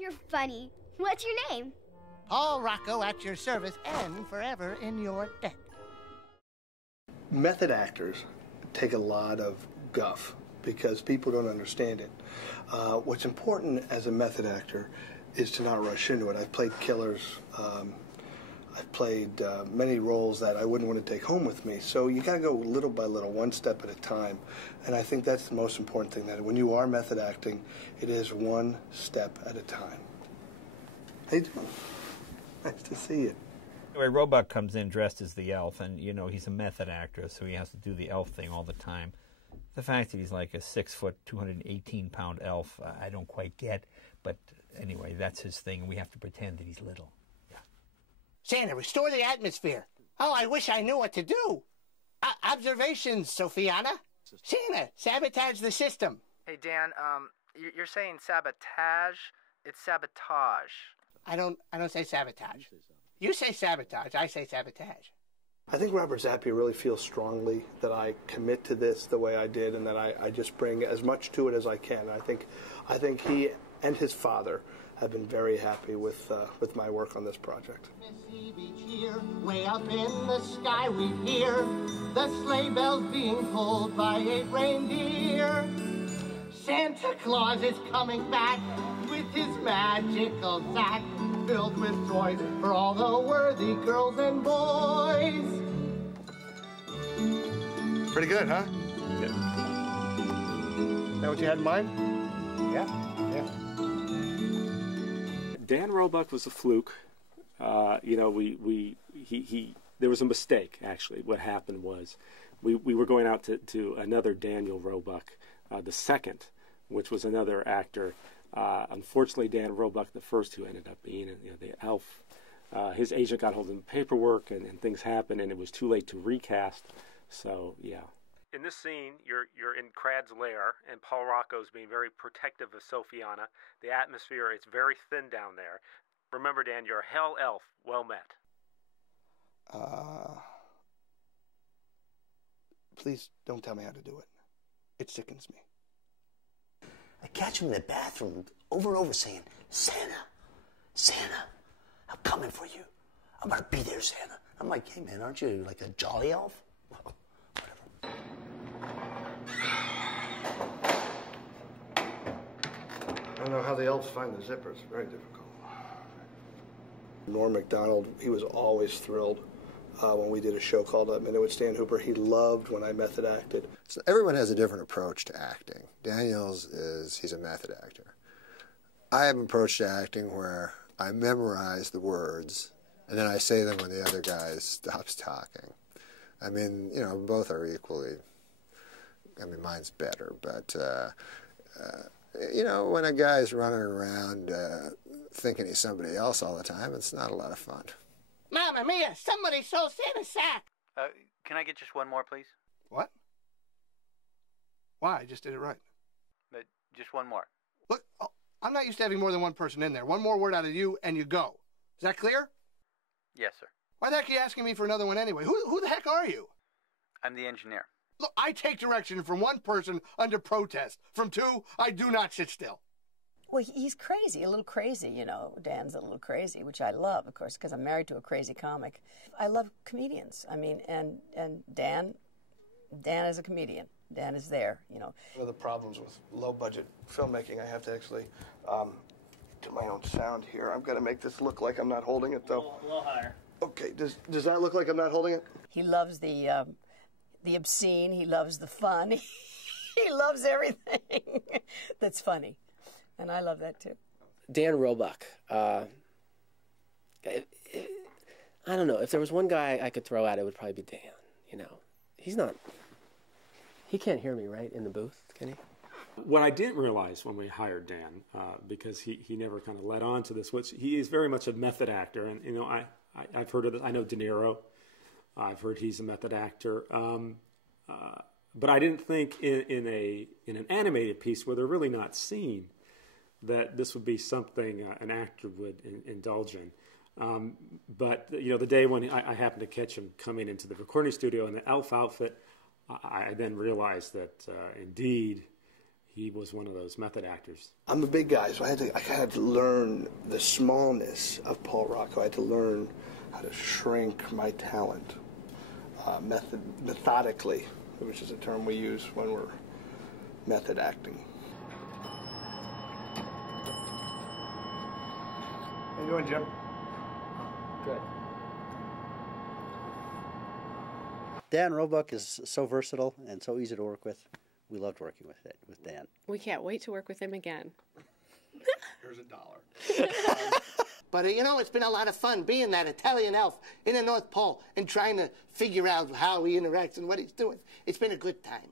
You're funny. What's your name? Paul Rocco, at your service and forever in your debt. Method actors take a lot of guff because people don't understand it. What's important as a method actor is to not rush into it. I've played killers. I've played many roles that I wouldn't want to take home with me. So you got to go little by little, one step at a time. And I think that's the most important thing, that when you are method acting, it is one step at a time. How you doing? Nice to see you. Anyway, Roebuck comes in dressed as the elf, and, you know, he's a method actor, so he has to do the elf thing all the time. The fact that he's like a 6 foot, 218-pound elf, I don't quite get, but anyway, that's his thing. We have to pretend that he's little. Yeah. Santa, restore the atmosphere. Oh, I wish I knew what to do. Observations, Sophiana. Santa, sabotage the system. Hey, Dan, you're saying sabotage? It's sabotage. I don't say sabotage. You say sabotage, I say sabotage. I think Robert Zappia really feels strongly that I commit to this the way I did, and that I just bring as much to it as I can. I think he and his father have been very happy with my work on this project. Way up in the sky we hear the sleigh bells being pulled by 8 reindeer. Santa Claus is coming back with his magical sack filled with toys for all the worthy girls and boys. Pretty good, huh? Yeah. That what you had in mind? Yeah. Dan Roebuck was a fluke. You know, there was a mistake, actually. What happened was we were going out to another Daniel Roebuck, the second, which was another actor. Unfortunately, Dan Roebuck, the first, who ended up being the elf, his agent got hold of the paperwork, and things happened, and it was too late to recast. So, yeah. In this scene, you're in Crad's lair, and Paul Rocco's being very protective of Sophiana. The atmosphere is very thin down there. Remember, Dan, you're a hell elf. Well met. Please don't tell me how to do it. It sickens me. I catch him in the bathroom over and over saying, Santa, Santa, I'm coming for you. I'm going to be there, Santa. I'm like, hey, man, aren't you like a jolly elf? Well, whatever. I don't know how the elves find the zippers. Very difficult. Norm Macdonald, he was always thrilled when we did a show called A Minute with Stan Hooper. He loved when I method acted. So everyone has a different approach to acting. Daniel's he's a method actor. I have an approach to acting where I memorize the words and then I say them when the other guy stops talking. I mean, you know, both are equally, I mean, mine's better, but, you know, when a guy's running around thinking he's somebody else all the time, it's not a lot of fun. Mamma mia, somebody stole Santa's sack. Can I get just one more, please? What? Why? I just did it right. Just one more. Look, I'm not used to having more than one person in there. One more word out of you and you go. Is that clear? Yes, sir. Why the heck are you asking me for another one anyway? Who the heck are you? I'm the engineer. Look, I take direction from one person under protest. From two, I do not sit still. Well, he's crazy, a little crazy, you know. Dan's a little crazy, which I love, of course, because I'm married to a crazy comic. I love comedians. I mean, and Dan is a comedian. Dan is there, you know. One of the problems with low-budget filmmaking, I have to actually do my own sound here. I've got to make this look like I'm not holding it, though. A little higher. Okay, does that look like I'm not holding it? He loves the obscene. He loves the fun. He loves everything that's funny. And I love that, too. Dan Roebuck. I don't know. If there was one guy I could throw at, it would probably be Dan. You know, he's not... He can't hear me, right, in the booth, can he? What I didn't realize when we hired Dan, because he never kind of led on to this, which he is very much a method actor. And, you know, I've heard of this. I know De Niro. I've heard he's a method actor. But I didn't think in an animated piece where they're really not seen, that this would be something an actor would indulge in. But, you know, the day when I happened to catch him coming into the recording studio in the elf outfit, I then realized that, indeed, he was one of those method actors. I'm a big guy, so I had to learn the smallness of Paul Rocco. I had to learn how to shrink my talent methodically, which is a term we use when we're method acting. How you doing, Jim? Good. Dan Roebuck is so versatile and so easy to work with. We loved working with Dan. We can't wait to work with him again. Here's $1. But, you know, it's been a lot of fun being that Italian elf in the North Pole and trying to figure out how he interacts and what he's doing. It's been a good time.